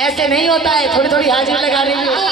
ऐसे नहीं होता है, थोड़ी थोड़ी हाजिरी लगा रही हूँ।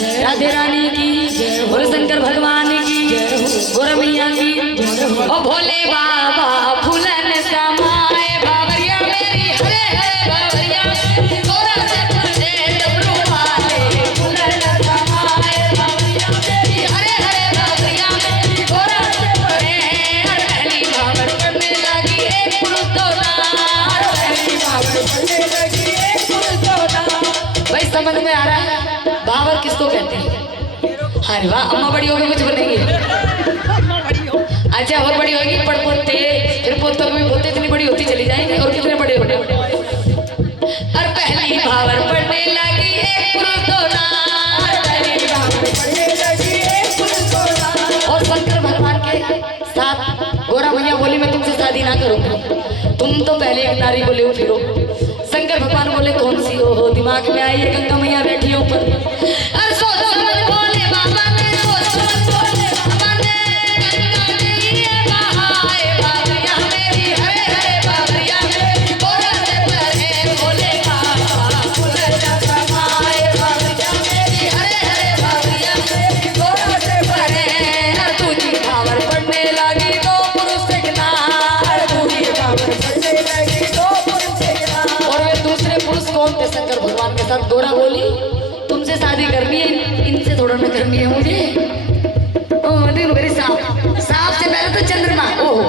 राधे रानी की, बोल शंकर भगवान की, गोरा मैया की, ओ भोले बाबा फूलन समाए बावरिया मेरी, हरे हरे बावरिया गोरा से पूछे डमरू वाले फूलन समाए बावरिया मेरी, हरे हरे बावरिया मेरी गोरा से पड़े। पहली बावर पड़ने लगी एक पुरुष तो नार, पहली बावर पड़ने लगी एक पुरुष तो नार। भाई समझ में आ रहा है बावर किसको कहते हैं? अरे वाह, अम्मा बड़ी होगी कुछ बनेगी। अच्छा और बड़ी होगी पड़ पोते, फिर पोतों में पोते इतनी बड़ी होती चली जाएंगे और कितने बड़े होने। और पहली भावर पढ़ने लगी एक पुरुष दो नार, पहली भावर पढ़ने लगी एक पुरुष दो नार। और शंकर भगवान के साथ गोरा मैया बोली मैं तुमसे शादी ना करूंगी, तुम तो पहले एक नारी को ले फिरो। शंकर भगवान बोले कौन सी हो? दिमाग में आई है गंगा मैया बैठी है ऊपर। अरे सो समझ बोले बाबा ने, सो समझ बोले बाबा ने, गंगा जी ये बहाए बावरिया मेरी, हरे हरे बावरिया मेरी गोरा से परे बोले बाबा फूलन समाए बावरिया मेरी, हरे हरे बावरिया मेरी गोरा से परे। दूजी भावर पढ़ने लगी दो पुरुष के किनार, दूजी भावर पढ़ने लगी दो पुरुष के किनार। और वे दूसरे पुरुष कौन थे? शंकर भगवान के साथ गोरा बोली तुमसे शादी करनी है, इनसे थोड़ा न करनी है मुझे। ओ देखो मेरी सांप, सांप से पहले तो चंद्रमा। ओहो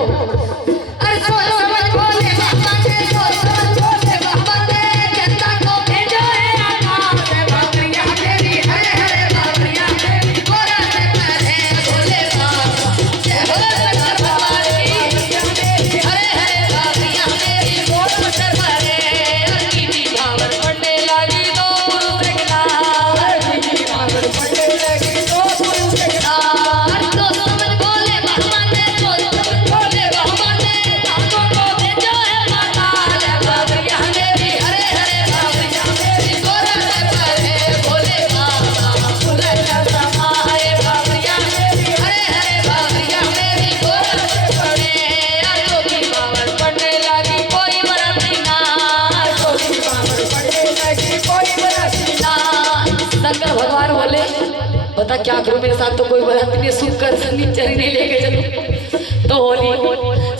अरे सो समझ बोले बाबा ने, सो समझ बोले बाबा ने, चंदा को भेजो है आकाश से बावरिया मेरी, हरे हरे बावरिया मेरी गोरा से पहले बोले बाबा जय हो शंकर भगवान की, हरे हरे बावरिया मेरी गोरा से पहले। कीटी भावर पढ़ने लगी दो पुरुष के नार, कीटी भावर पढ़ने लगी दो पुरुष के नार। तो समझ बोले बाबा ने, तो समझ बोले बाबा ने, दांतों को भेजो है माताल बावरिया मेरी, हरे हरे बावरिया मेरी गोरा से पहले बोले बाबा फूलन समाए बावरिया मेरी, हरे हरे बावरिया मेरी गोरा से पड़े। जोगी बावर पढ़ने लगी कोई बरती नार, जोगी बावर पढ़ने लगी कोई बरती नार। शंकर भगवान बोले बता क्या करूं, मेरे साथ तो कोई बरत नहीं, सुख कर शनिचरी नहीं लेके चलो तो होली।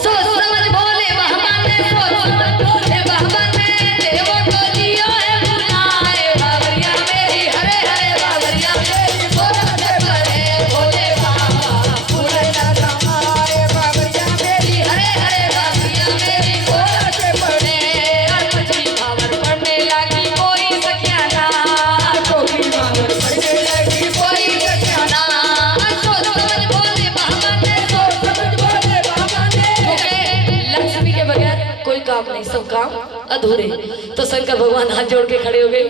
सो समझ बोले बाबा ने, सो समझ बोले बाबा ने, देवों को जियो है बुलाए बावरिया मेरी, हरे हरे बावरिया मेरी गोरा से पड़े बोले बाबा फूलन समाए बावरिया मेरी, हरे हरे बावरिया मेरी गोरा से पड़े। मछली भावर पढ़ने लगी कोई सखिया नार, कोई भावर पढ़ने लगी कोई सखिया नार। सो समझ बोले बाबा ने, सो समझ बोले बाबा ने, लक्ष्मी के बगैर कोई काम नहीं, सब काम अधूरे। तो शंकर भगवान हाथ जोड़ के खड़े हो गए,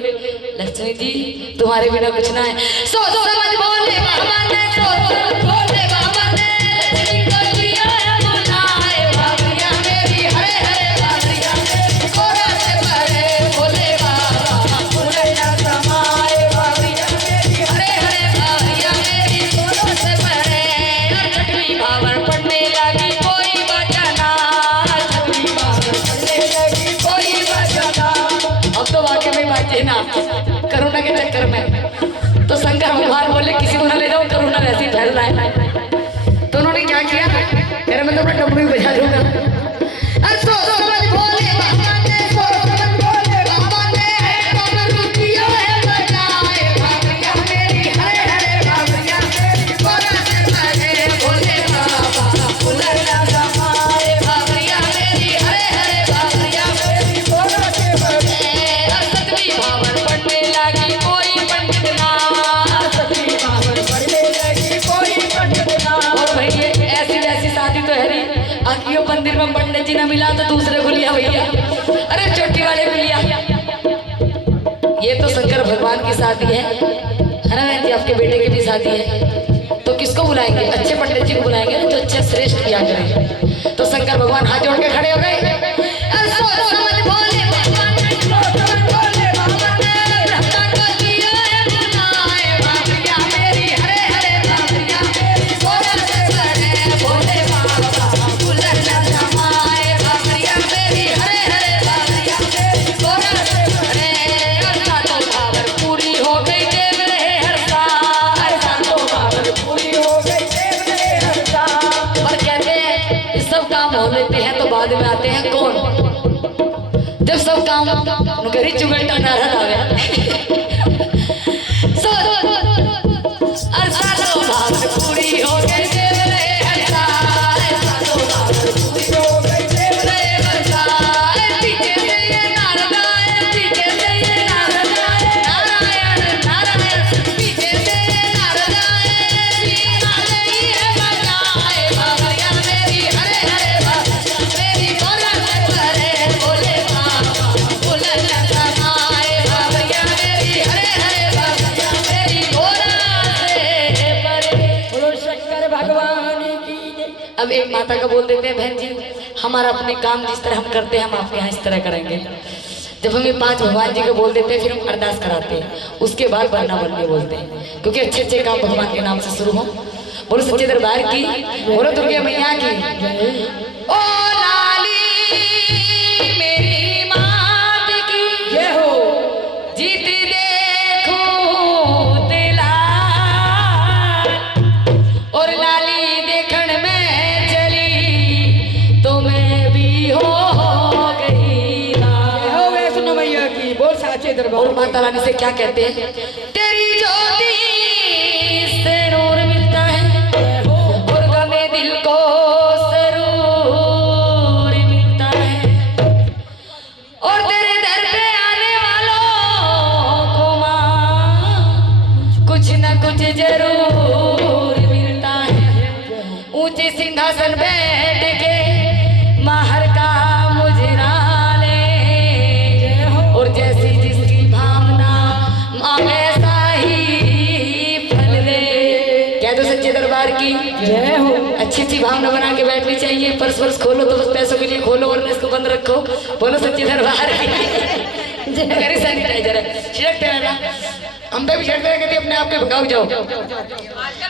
लक्ष्मी जी तुम्हारे बिना कुछ ना है। सो समझ बोले बाबा ने, सो समझ बोले बाबा ने, लक्ष्मी को जियो है बुलाए बावरिया मेरी, हरे हरे बावरिया मेरी गोरा से पहले बोले बाबा फूलन समाए बावरिया मेरी, हरे हरे बावरिया मेरी गोरा से पहले। छठवीं भावर पढ़ने लगी कोई बचना, छठवीं भावर पढ़ने लगी कोई बचना। अब तो वाकई में बात ना करुणा के चक्कर में तो शंकर भगवान बोले किसी को ना ले जाओ, करुणा वैसे ही फैल रहा है। तो उन्होंने क्या किया, मेरा मतलब मैं डमरू बजा दूंगा। सो समझ बोले बाबा ने, सो समझ बोले बाबा ने, डमरू जियो है बजाए बावरिया मेरी, हरे हरे बावरिया मेरी गोरा से पहले बोले बाबा फूलन समाए बावरिया मेरी, हरे हरे बावरिया मेरी गोरा से पहले। सतवीं भावर पढ़ने लगी कोई पंडित नार, सतवीं भावर पढ़ने लगी कोई पंडित नार। और भैया ऐसी वैसी शादी तो है नहीं, आखियों मंदिर में पंडित जी ने मिला तो दूसरे को लिया भैया, अरे चोटी वाले को लिया। ये तो शंकर भगवान की शादी है ना बहन जी, आपके बेटे की भी शादी है, तो किसको बुलाएंगे? अच्छे पंडित जी को बुलाएंगे ना, जो अच्छे श्रेष्ठ किया करें। तो शंकर भगवान हाथ जोड़ के खड़े हो गए। समझ बोले बाबा ने, समझ बोले बाबा ने, रत्ता को जियो है बुलाए बावरिया मेरी, हरे हरे बावरिया मेरी गोरा से पहले बोले बाबा फूलन समाए बावरिया मेरी, हरे हरे बावरिया मेरी गोरा से पहले। तो भावर पूरी हो गई देव रहे हर साल, घरी चुगलटा नारा लाव्या सो सालो भावर पूरी हो गई देवरे हरसाल सालो भावर पूरी हो गई देवरे हरसाल पीछे से ये नारदाय पीछे से ये नारदाय नारायण नारायण पीछे से ये नारदाय सीना नहीं है बजाए बाबरिया मेरी हरे हरे बाबा मेरी बोला करे बोले बाबा बोला समाए बाबरिया मेरी हरे हरे बाबा मेरी बोला से परे बोलो शंकर भगवान की जय। अब एक माता का बोल देते हैं बहन जी हमारा अपने काम जिस तरह हम करते हैं हम आपके यहाँ इस तरह करेंगे। जब हम ये 5 भगवान जी को बोल देते हैं फिर हम अरदास कराते हैं उसके बाद बनना बनने बोलते हैं क्योंकि अच्छे अच्छे काम भगवान के नाम से शुरू हो। बोलो सच्चे दरबार की बोलो दुर्गा मैया की ओ लाली मेरी मात की जय हो जीत देखो दिला और लाली देखण में चली तो मैं भी हो गई हो वैष्णो मैया की बोल साचे दरबार और माता रानी से क्या कहते हैं तेरी ज्योति से नूर मिलता है और गमे दिल को सरूर मिलता है और तेरे दर पे आने वालों को मां कुछ न कुछ जरूर मिलता है। ऊंचे सिंहासन बैठ के माहर का मुजरा ले और जैसी जिसकी भावना माँ वैसा ही फल दे। क्या तो सच्चे दरबार की जय हो अच्छी अच्छी भावना बना के बैठनी चाहिए। पर्स वर्स खोलो तो बस पैसों के लिए खोलो वरना इसको बंद रखो। बोलो सच्चे दरबार की अरे सैनिटाइजर है छिड़कते रहना हम पे भी छिड़कते रहते अपने आप के भगाओ जाओ।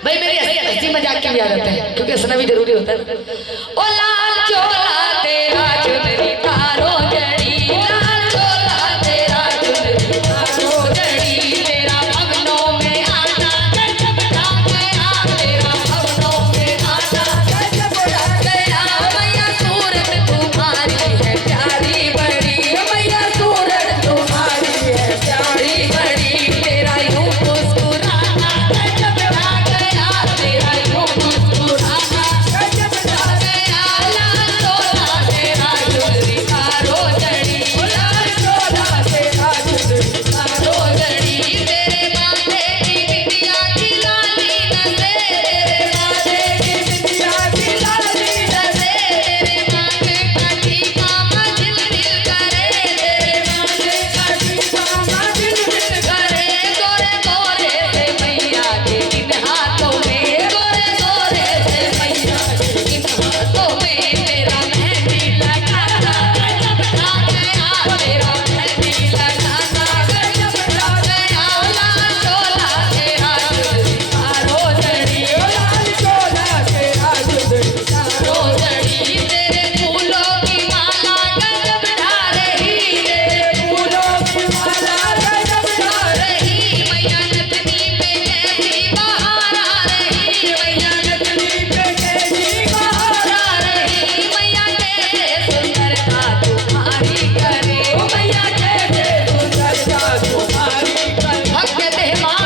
भाई मेरी हंसी मजाक की भी आदत है क्योंकि हंसना भी जरूरी होता है। ओ लाल चोला तेरा चुनरी तारो जड़ी लाल चोला तेरा चुनरी तारो जड़ी तेरा भवनों में आना गजब ढा गया तेरा भवनों में आना गजब ढा गया मैया सूरत तुम्हारी है प्यारी बड़ी मैया सूरत तुम्हारी है प्यारी बड़ी तेरा यूं मुस्कुराना गजब ढा गया तेरा यूं मुस्कुराना गजब ढा गया लाल चोला तेरा चुनरी तारो जड़ी लाल चोला तेरा चुनरी तारो जड़ी तेरे माथे की बिंदिया की लाली नसे तेरे माथे की बिंदिया की लाली नसे तेरे माथे का टीका झिलमिल करे तेरे माथे का टीका झिलमिल करे गोरे गोरे से मैया के इन हाथों में गोरे गोरे से मैया के इन हाथों में तेरा मेहंदी लगाना गजब ढा गया तेरा मेहंदी लगाना गजब ढा गया लाल चोला तेरा चुनरी तारो जड़ी लाल चोला तेरा चुनरी तारो जड़ी तेरे फूलों की माला गजब ढा रही तेरे फूलों की माला गजब ढा रही मैया नतनी पे कैसी बहार आ रही मैया नतनी पे कैसी बहार आ रही मैया कैसे सुंदरता तुम्हारी करे ओ मैया कैसे सुंदरता तुम्हारी करे। हम कहते हैं माँ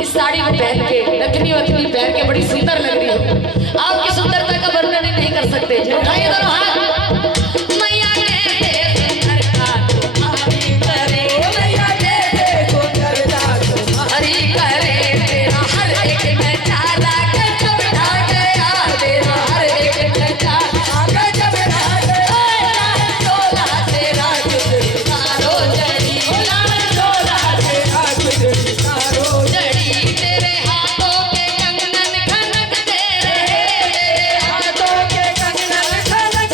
इस साड़ी को पहन के नतनी वतनी पहन के बड़ी सुंदर लग रही हो। आपकी सुंदरता का वर्णन नहीं कर सकते। उठाइए दोनों हाथ मैया कैसे सुंदरता तुम्हारी करे ओ मैया कैसे सुंदरता तुम्हारी करे तेरा हर एक नजारा गजब ढा गया तेरा हर एक नजारा गजब ढा गया लाल चोला तेरा चुनरी तारो जड़ी लाल चोला तेरा चुनरी तारो जड़ी तेरे हाथों के कंगन खनकते रहे तेरे हाथों के कंगन खनकते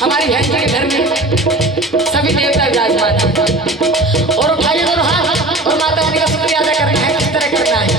हमारी बहन जी के घर में सभी देवता विराजमान हैं। और उठाइए दोनों हाथ और माता रानी का शुक्रिया अदा करना है। किस तरह करना है?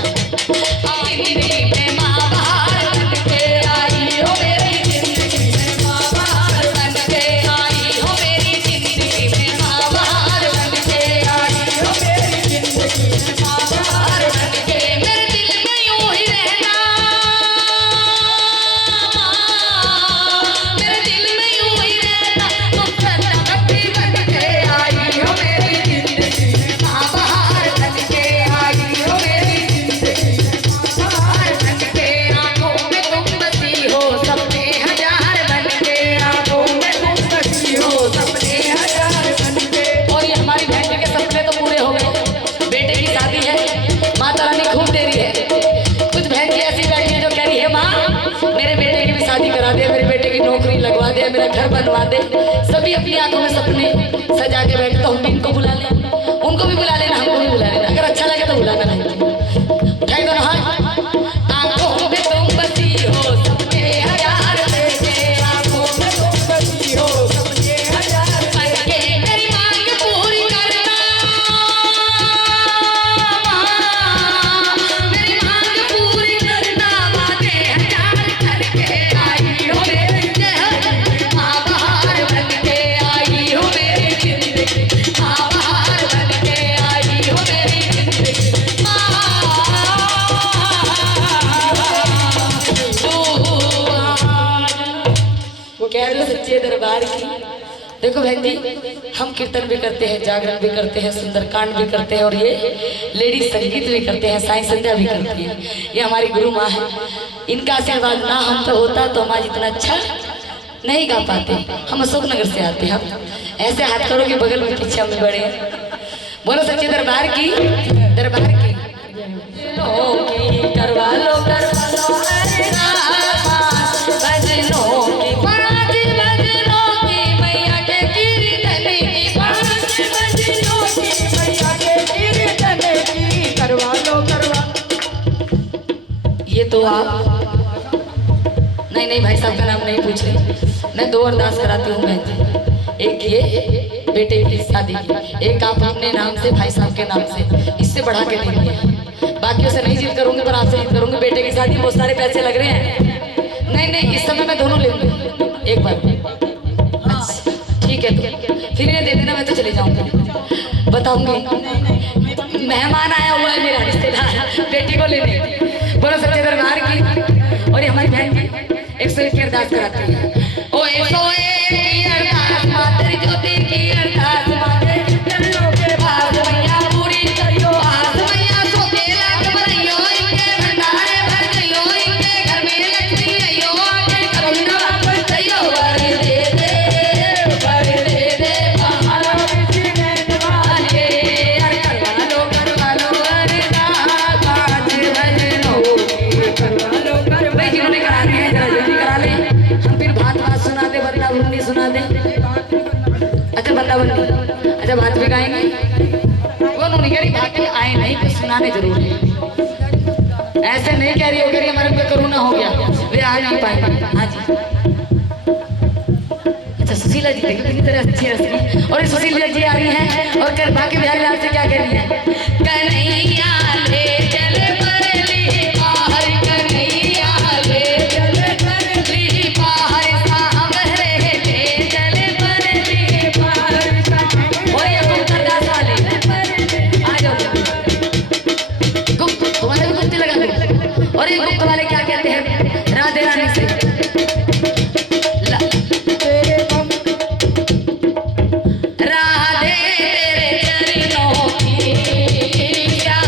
मेरा घर बनवा दे। सभी अपनी आंखों में सपने सजा के बैठे, तो हम भी इनको बुला लें, उनको भी बुला लेना, हमको भी बुला लेना। अगर अच्छा लगे तो बुलाना नहीं। उठाई दोनों हाथ। आंखों में तुम बसी हो सपने हजार देखे, आंखों में तुम बसी हो सपने हजार देखे, मेरी मांग पूरी करना, मेरी मांग पूरी करना, वादे हजार करके आई हो मेरी सच्चे दरबार की। देखो बहन जी, हम कीर्तन भी करते हैं, जागरण भी करते हैं, सुंदरकांड भी करते हैं, और ये लेडी संगीत भी करते हैं, साई संध्या भी करती है। ये हमारी गुरु माँ है। इनका आशीर्वाद ना हम पे होता तो हम आज इतना अच्छा नहीं गा पाते। हम अशोकनगर से आते हैं। हम ऐसे हाथ करो कि बगल में पीछे हम बड़े हैं। बोलो सच्चे दरबार की, दरबार की करवा लो, करवा लो भजनों की, पाँच भजनों की, मैया के कीर्तन की, पाँच भजनों की, मैया के कीर्तन की, करवा लो, करवा। ये तो आप नहीं भाई साहब का नाम नहीं पूछ रहे। मैं 2 अरदास कराती हूँ बहन जी। एक ये बेटे की शादी की, एक आप अपने नाम से, भाई साहब के नाम से। इससे बढ़ा के नहीं है। बाकियों से नहीं जीत करूंगी, पर आपसे जीत करूंगी। बेटे की शादी में बहुत सारे पैसे लग रहे हैं। नहीं, इस समय मैं दोनों ले लूंगी एक बार। अच्छा ठीक है, तो फिर ये दे देना, मैं तो चले जाऊंगी। बताऊंगी मेहमान आया हुआ है मेरा रिश्तेदार, बेटी को लेने। बोलो सच्चे दरबार की। और ये हमारी बहन की 101 की अरदास कराती है। ओ 101 की अरदास, माता ज्योति की अरदास, माते चरणों के पास मैया पूरी करियो आस, मैया सोतेला कमरियो, इनके भंडारे भर गयो, इनके घर में लक्ष्मी आयो, आके कभी ना वापस जाइयो। वर दे दे, वर दे दे, पहाड़ा किसी ने नवाले, यार करवा लो अरदास, पाँच भजनों की, करवा लो। भाई जिन्होंने करा रहे हैं जरा जल्दी करा लें। हम फिर भात सुना दे, बंदा सुना दे। अच्छा बंदा बंदी, अच्छा भात भी गाएंगे। वो नहीं कह रही भात आए नहीं, कुछ सुनाने जरूर है। ऐसे नहीं कह रही हो, कह रही हमारे पे करुणा हो गया, वे आ नहीं पाएंगे। हाँ जी। अच्छा सुशीला जी देखो कितनी तरह अच्छी रस्मी। और सुशीला जी आ रही हैं और कर बाकी बिहारी लाल से क्या कह रही है? कन्हैया ले चल परली बाहर, कन्हैया ले चल परली बाहर, सांवरे ले चल परली बाहर। और ये गुप्तदास वाले आ जाओ, गुप्त तुम्हारे भी गुप्ती लगा दो। और ये गुप्त वाले क्या कहते हैं? राधे रानी से राधे तेरे चरणों की, क्या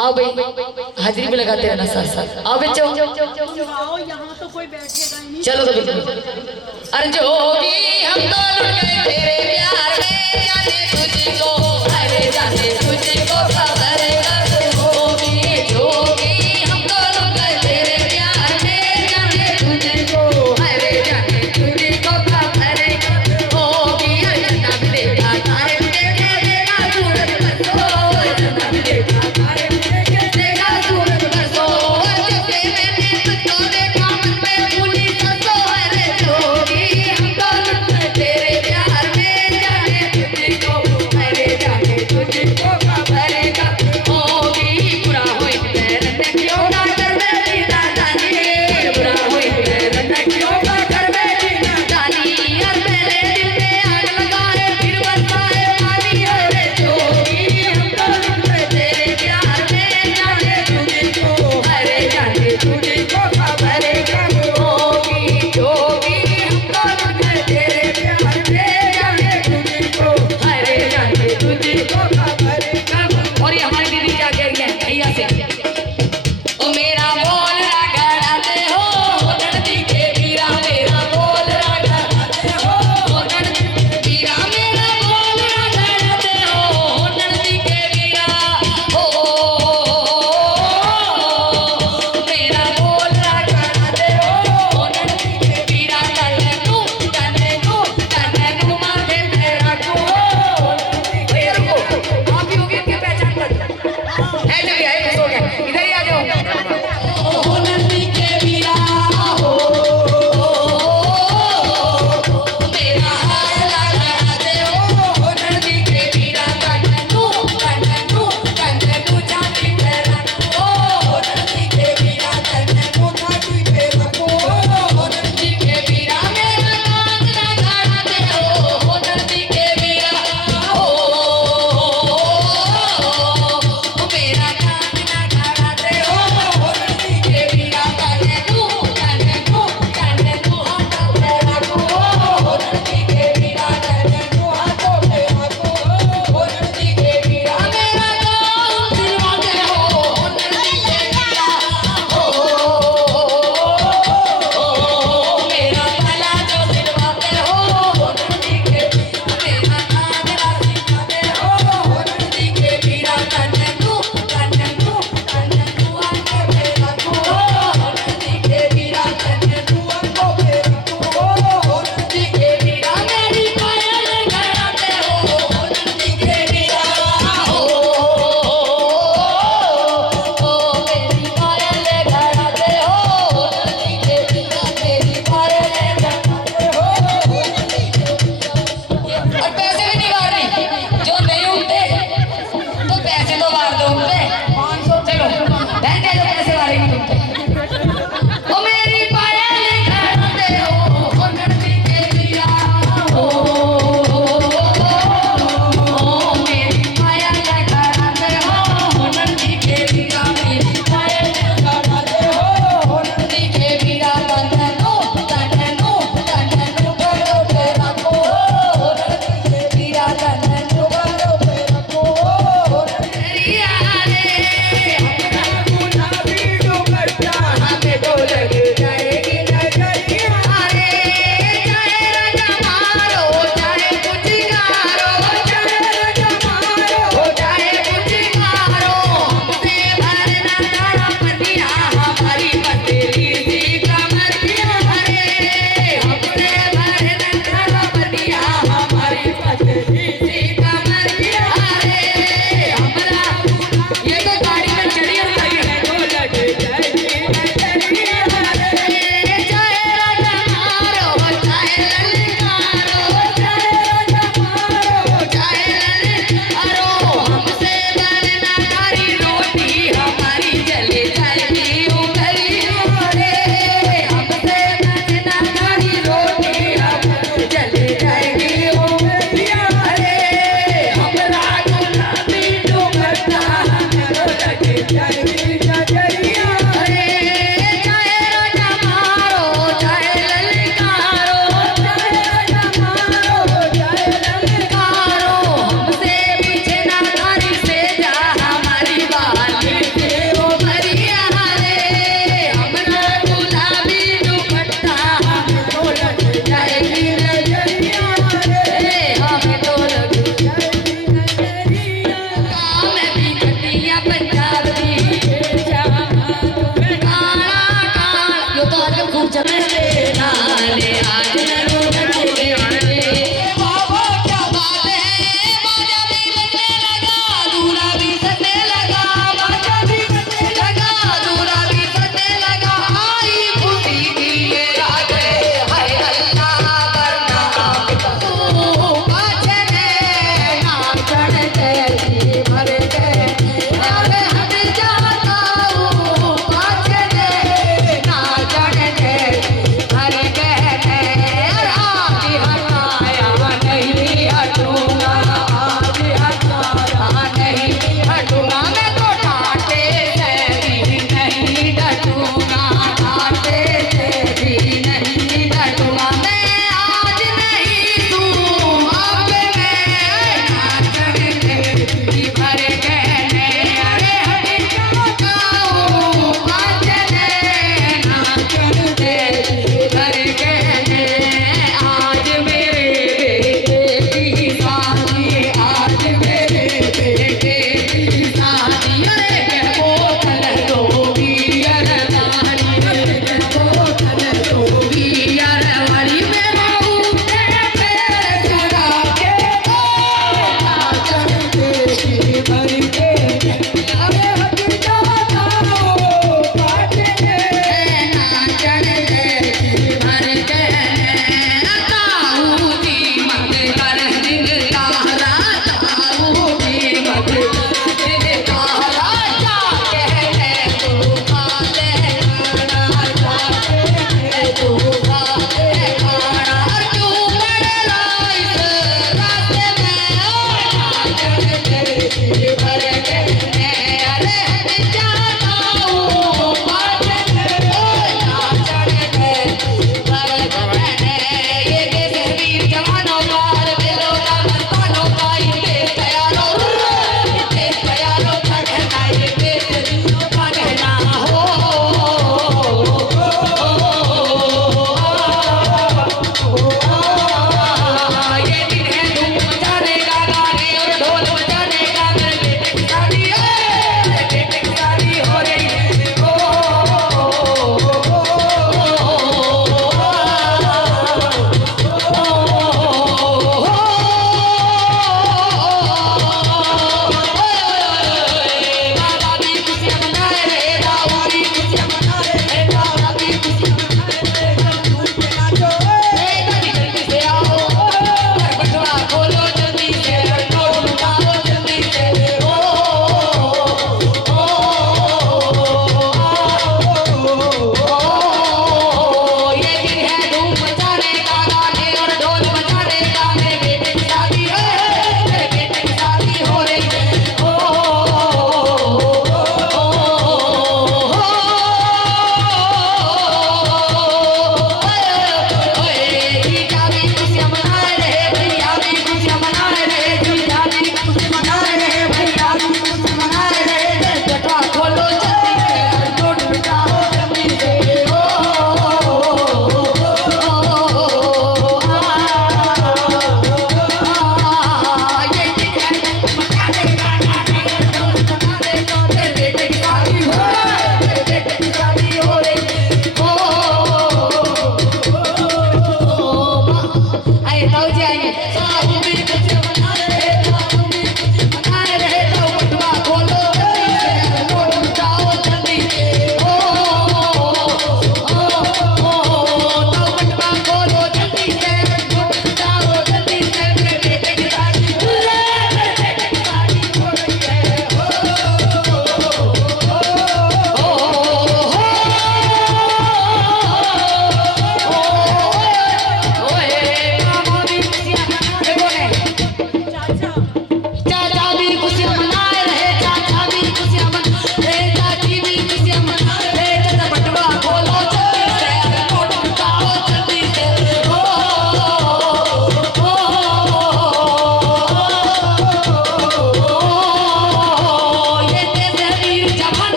आओ भाई हाजिरी भी लगाते रहना साथ साथ। आओ बच्चों आओ, यहाँ तो कोई बैठेगा ही नहीं। चलो तो बिल्कुल। अरे जोगी हम तो लुट गए तेरे प्यार में, जाने तुझको अरे जाने तुझको खबर कर जोगी जोगी हम तो लुट गए तेरे प्यार में, जाने तुझको अरे जाने तुझको खबर होगी। अंजना भी देखा तारे देखा सूरज बरसो, अंजना भी देखा तारे देखा सूरज बरसो, जैसे मैंने तुझको देखा मन में फूली सरसों। अरे जोगी हम तो लुट गए तेरे प्यार में, जाने तुझको अरे जाने तुझको खबर का होगी। बुरा होई तेरे ने क्यों ना कर बेटी दादानी, बुरा होई तेरे ने क्यों ना कर बेटी दादानी। हर पहले दिल में आग लगाए फिर बरसाए पानी। अरे जोगी हम तो लुट गए तेरे प्यार में, जाने तुझको अरे जाने तुझको खबर कब होगी। जोगी हम तो लुट गए तेरे प्यार में, जाने तुझको अरे जाने तुझको खबर कब। और ये हमारी दीदी क्या कह रही है भैया से, ओ मेरा बोल रगड़ाते हो नंदी के वीरा, मेरा बोल रगड़ाते हो नंदी के वीरा, मेरा बोल रगड़ाते हो नंदी के वीरा। मेरा बोल रगड़ाते हो नंदी के वीरा, तन्ने नू माथे तेरा को। भैया रुको, आप भी हो गए इनकी पहचान कर है चलिए है खुश हो गया, इधर ही आ जाओ। ओ नंदी के वीरा हो मेरा हाथ लगाते हो नंदी के वीरा, तन्ने नू छाती पे रखो नंदी के वीरा, तन्ने नू छाती पे रखो नंदी के वीरा। मेरा कान लगाते हो नंदी के वीरा, ओ मेरा कान लगाते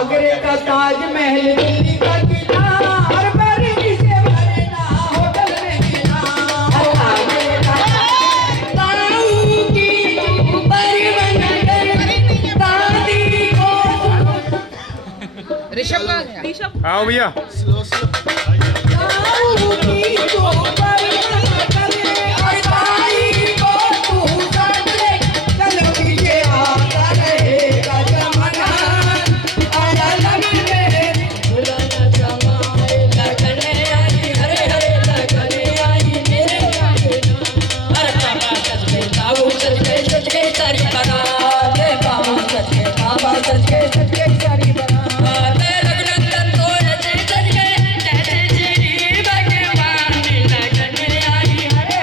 आगरे का ताजमहल, दिल्ली का किला, हर बरगी से भरना होटल में मिला। हर आगरे का ताऊ की ऊपर बनकर दादी को ऋषभ आओ भैया ताऊ की ऊपर बनकर और दाई को तू साथ ले चल पीछे आता रहेगा जमाना। आजा लगने बुलाना जमाए लगने आई, हरे हरे लगने आई मेरे आंगना। अरे बाबा सच गए बाबू सच गए सारी बारात बाबू सच गए बाबा सच के सारी बना। रघुनंदन तो रचे सच गए जैसे श्री भगवान लगन आई हरे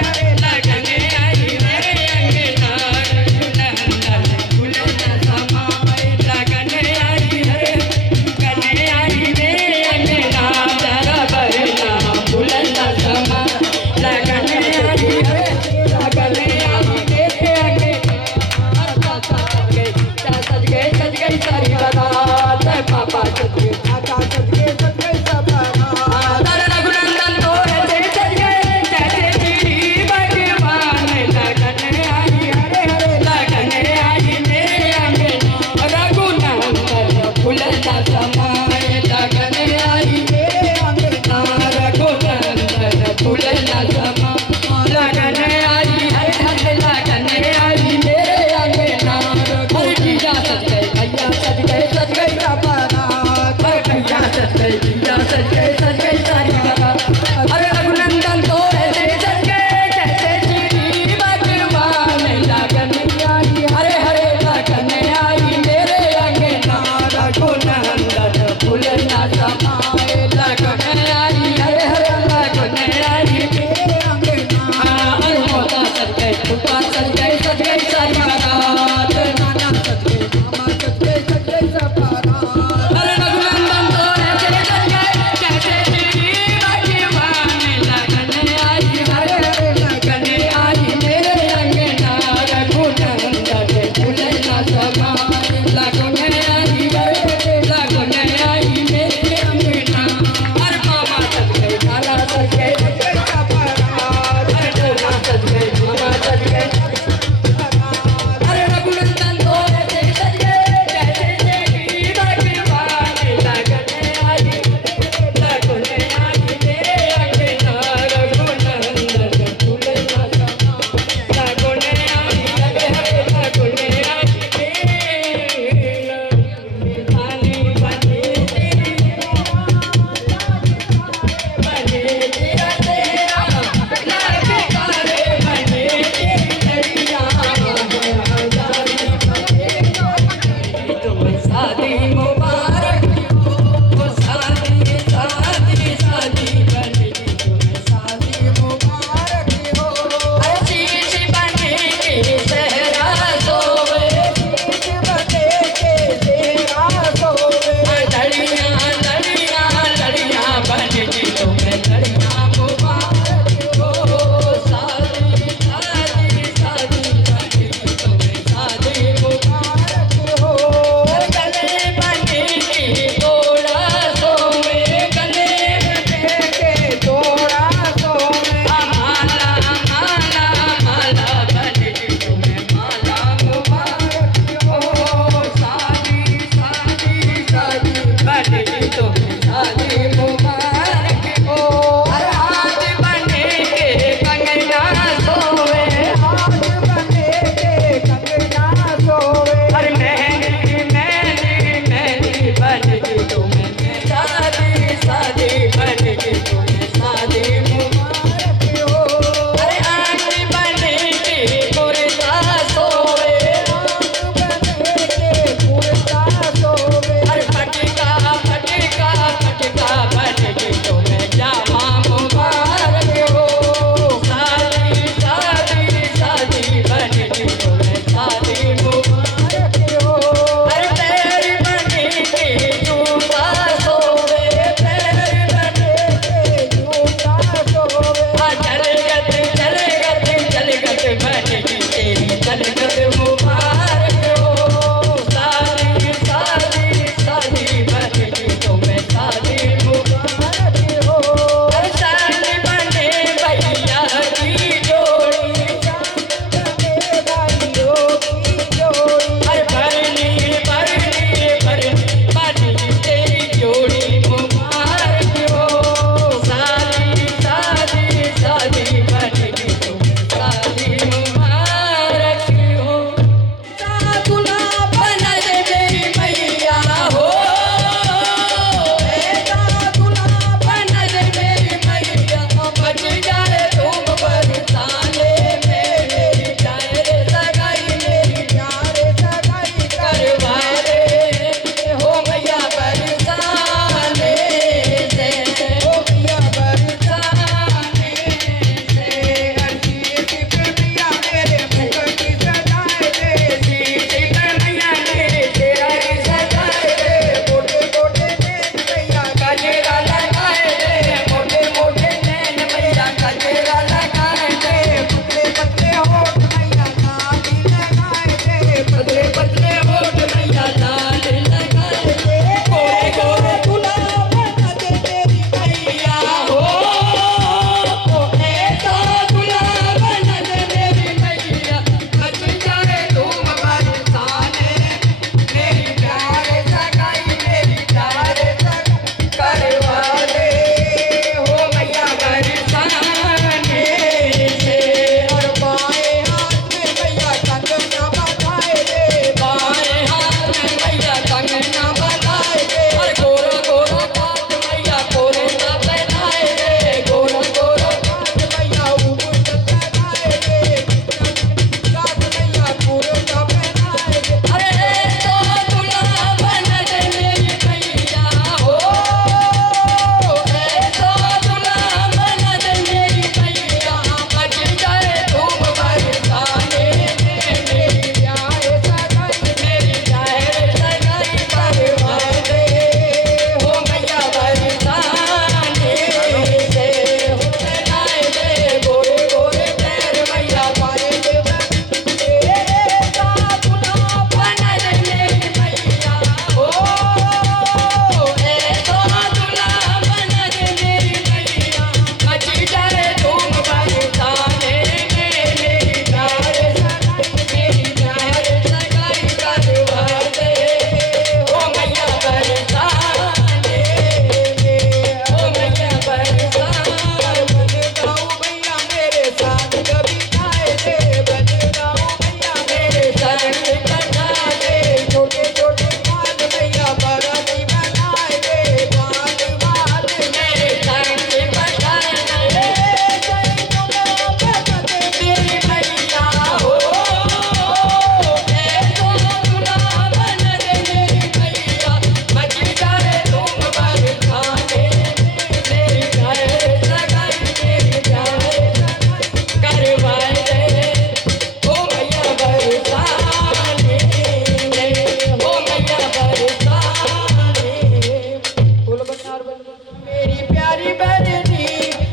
प्यारी बरनी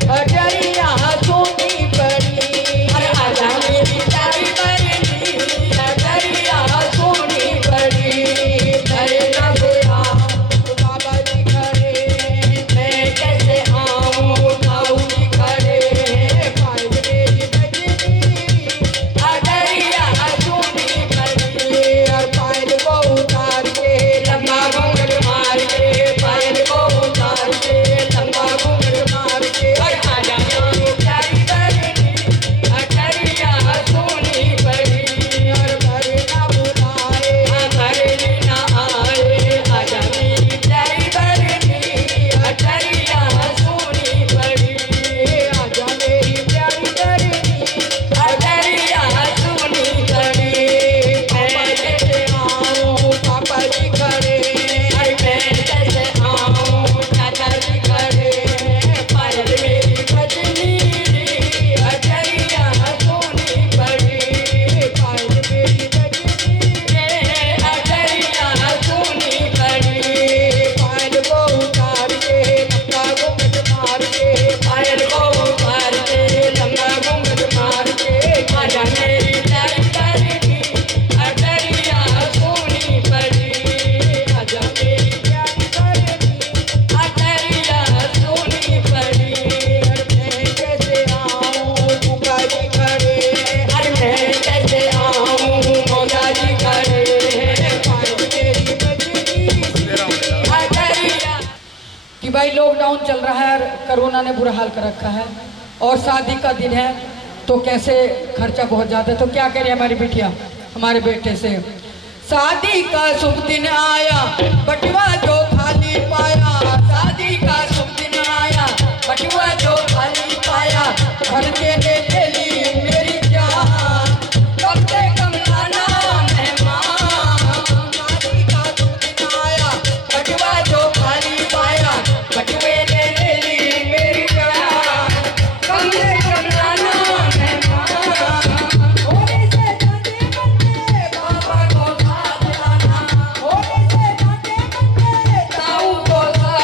अटरिया सोनी पड़ी। अरे आजा मेरी प्यारी बरनी अटरिया सोनी पड़ी। तेरे ना बुरा बाबा जी खड़े, मैं कैसे आऊं ताऊ जी खड़े। पायल मेरी बजनी अटरिया सोनी पड़ी। और पायल को उतार के लंबा घूंघट मार के, पायल को उतार के लंबा घूंघट मार के। आजा मेरी प्यारी बरनी अटरिया सोनी पड़ी। और घर ना बुलाए घर ना आए। आजा मेरी प्यारी बरनी अटरिया सोनी पड़ी। आजा मेरी प्यारी बरनी अटरिया सोनी पड़ी। मैं कैसे आऊं पापा जी खड़े, अरे मैं कैसे आऊं चाचा जी खड़े। पायल मेरी बजनी अटरिया सोनी पड़ी। पायल मेरी बजनी अटरिया सोनी पड़ी। पायल को उतार के लंबा घूंघट मार के, पायल को उतार के लंबा घूंघट मार के। आजा मेरी प्यारी बरनी अटरिया सोनी पड़ी। आजा मेरी प्यारी बरनी अटरिया सोनी पड़ी। अरे मैं कैसे आऊं फूफा जी खड़े, अरे मैं कैसे आऊं मौसा जी खड़े। पायल मेरी बजनी अटरिया। कि भाई लॉकडाउन चल रहा है और कोरोना ने बुरा हाल कर रखा है और शादी का दिन है तो कैसे खर्चा बहुत ज़्यादा है। तो क्या करें हमारी बिटिया हमारे बेटे से। शादी का शुभ दिन आया बटुआ जो खाली पाया। शादी का शुभ दिन आया बटुआ जो खाली पाया। घर के ले चली मेरी जान, कम से कम लाना मेहमान। शादी का शुभ दिन आया बटुआ जो खाली पाया। बटुए ले ली मेरी जान, कम से कम लाना मेहमान। होने से जाते बंदे बाबा को साथ लाना, होने से जाते बंदे ताऊ को साथ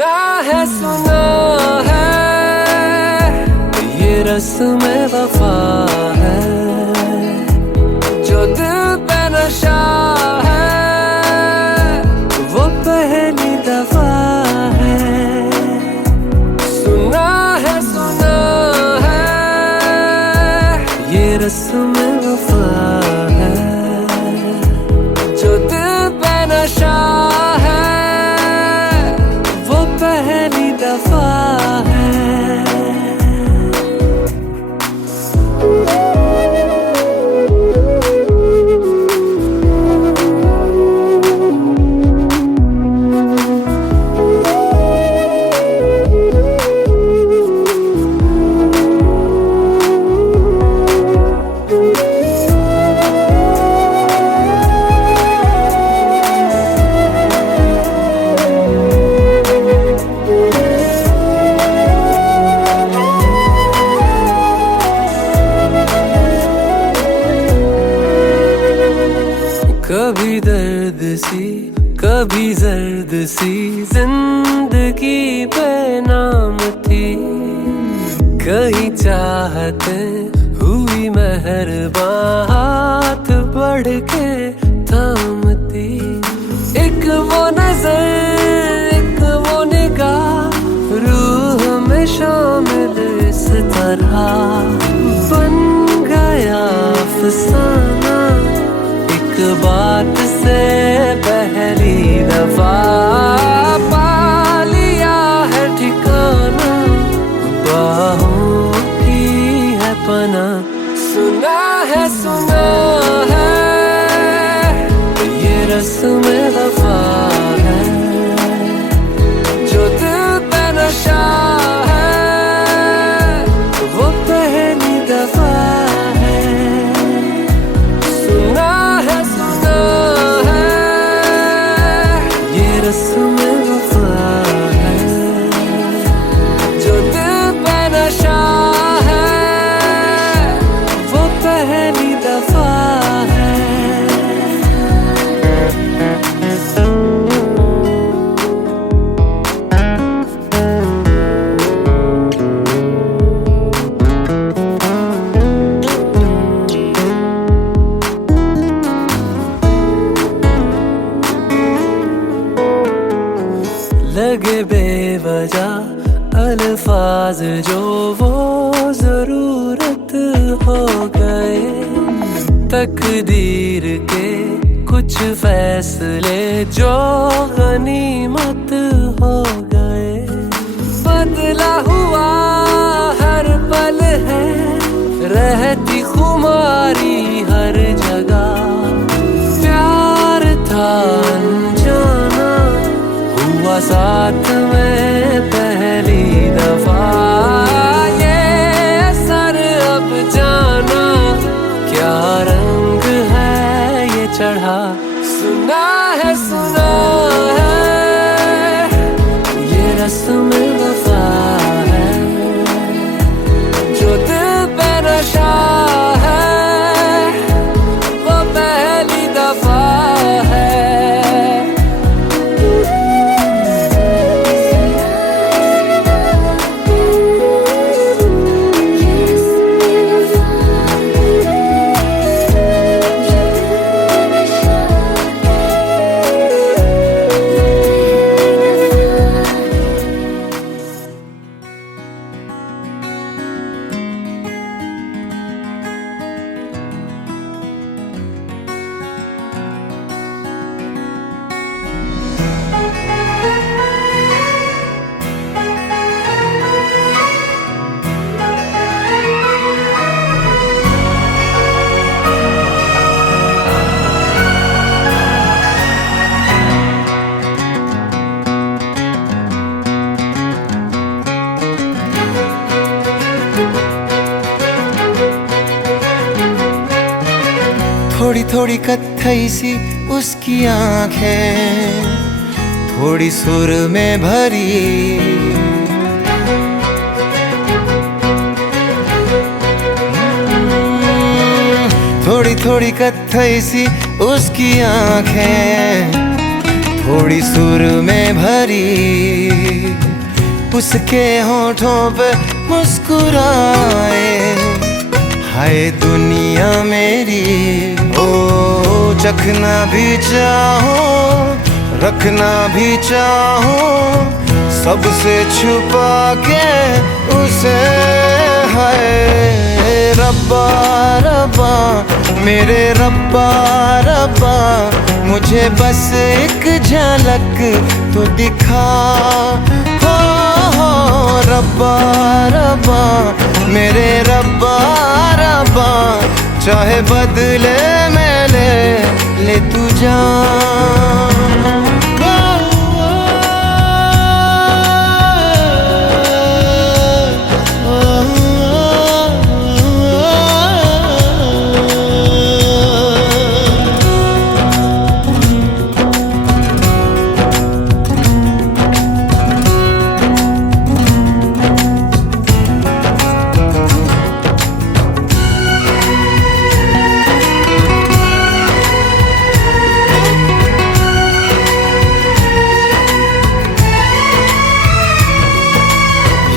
सुना है ये रस्म वफा है, जो दिल पे नशा है वो पहली दफा है। सुना है ये रस्म वफा है, जो दिल पे नशा है वो पहली दफा है। कभी दर्द सी कभी जर्द सी जिंदगी पे नाम थी, कहीं चाहते हुई मेहरबान हाथ बढ़ के थामती। एक वो नजर एक वो निगाह रूह में शामिल इस तरह बन गया अफसाना, बात से पहली दफा पा लिया है ठिकाना, बाहों की है पना। सुना है ये रस्म वफा है, जो दिल पे नशा है वो पहली दफा है। सुना है ये रस्म वफा है, जो दिल पे नशा है वो पहली दफा है। लगे बेवजह अल्फाज जो वो जरूरत हो गए, तकदीर के कुछ फैसले जो गनीमत हो गए। बदला हुआ हर पल है रहती खुमारी हर जगह, प्यार था अनजाना हुआ साथ में पहली दफा। ये असर अब जाना क्या रंग है ये चढ़ा। सुना है ये रस्म वफा है, जो दिल पे नशा है वो पहली दफा है। थोड़ी थोड़ी कत्थई सी उसकी आंखें, थोड़ी सुर में भरी, थोड़ी थोड़ी कत्थई सी उसकी आंखें, थोड़ी सुर में भरी, उसके होठों पे मुस्कुराए। हाय दुनिया मेरी, ओ चखना भी चाहूं, रखना भी चाहूं, सबसे छुपा के उसे। है रब्बा रब्बा मेरे रब्बा रब्बा, मुझे बस एक झलक तो दिखा। हो रब्बा रब्बा मेरे रब्बा रब्बा, चाहे बदले में ले तू जान।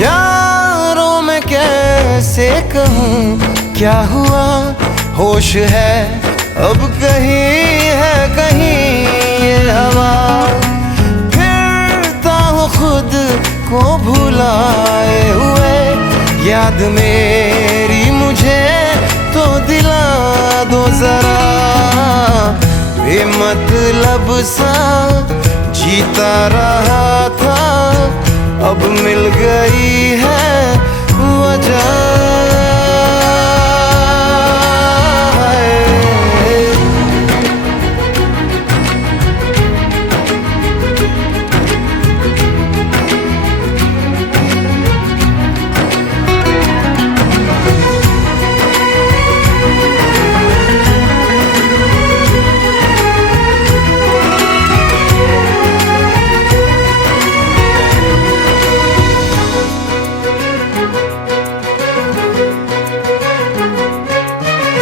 यारों में कैसे कहूँ क्या हुआ, होश है अब कहीं है कहीं ये हवा। फिरता हूँ खुद को भुलाए हुए, याद मेरी मुझे तो दिला दो जरा। बेमतलब सा जीता रहा था, अब मिल गई है वजह।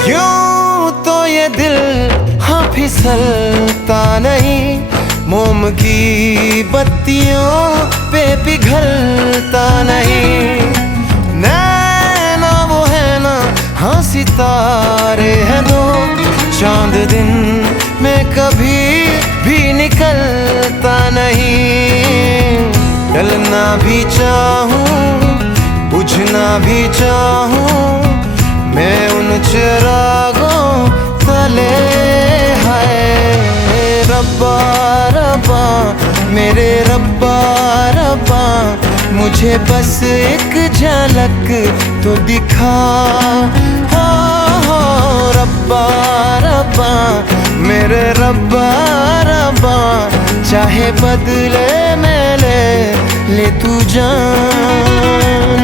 यूं तो ये दिल हाँ फिसलता नहीं, मोम की बत्तियों पे पिघलता नहीं। नैना वो है ना हाँ सितारे हैं दो, चांद दिन में कभी भी निकलता नहीं। डलना भी चाहूँ बुझना भी चाहूँ, मैं उन चिरागों तले। है रब्बा रब्बा मेरे रब्बा रब्बा, मुझे बस एक झलक तो दिखा। हो रब्बा रब्बा मेरे रब्बा रब्बा, चाहे बदले में ले तू जान।